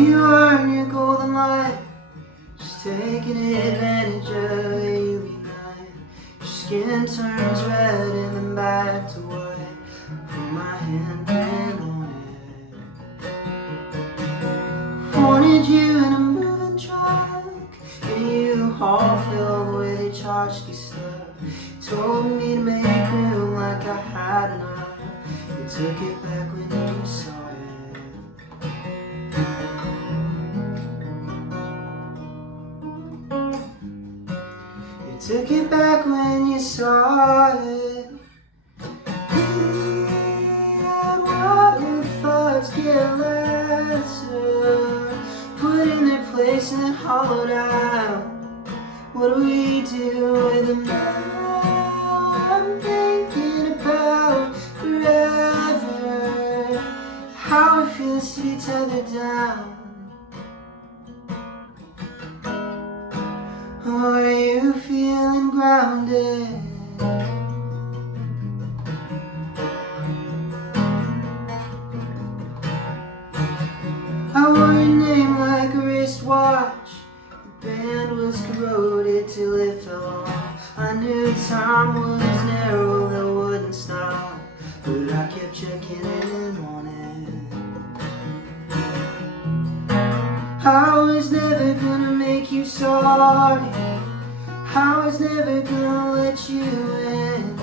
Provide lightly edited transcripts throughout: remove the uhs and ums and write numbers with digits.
you earn your golden light, just taking advantage of you be blind. Your skin turns red and then back to white. Put my handprint on it. Wanted you in a moving truck, and you all filled with your tchotchke stuff. Told me to make room like I had enough. You took it back when you saw it. You took it back when you saw it. Water thoughts get lesser, put in their place and then hollowed out. What do we do with them now? I'm thinking about forever, how it feels to be tethered down. Are you feeling grounded? I wore your name like a wristwatch. The band was corroded till it fell off. I knew time was narrow, that wouldn't stop, but I kept checking in on it. I was never gonna make you sorry, I was never gonna let you in.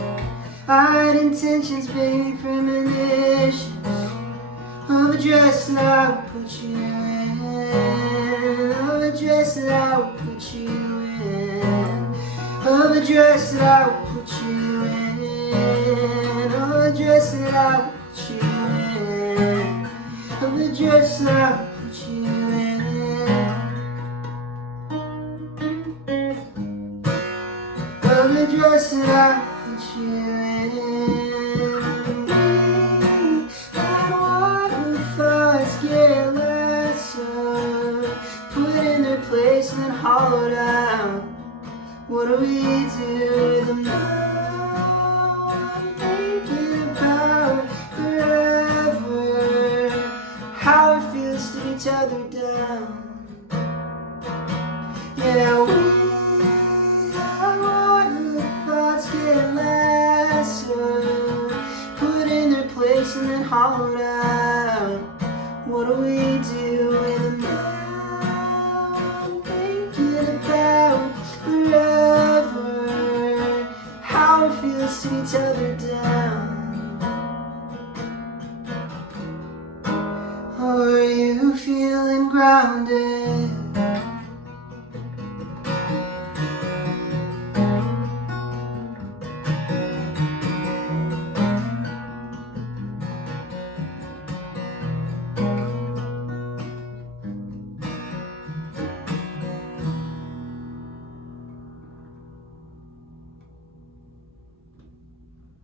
I had intentions, baby, premonitions of a dress that I would put you in, of a dress that I would put you in, of a dress that I would put you in, of a dress that I would put you in, of a dress that I would put you in, of a dress that I would put you in. Get lesser, put in their place and then hollowed out. What do we do with them now? I'm thinking about forever, how it feels to be tethered down. Yeah, water thoughts get lesser, put in their place and then hollowed out. What do we do with them now? I'm thinking about forever, how it feels to be tethered down. Are you feeling grounded?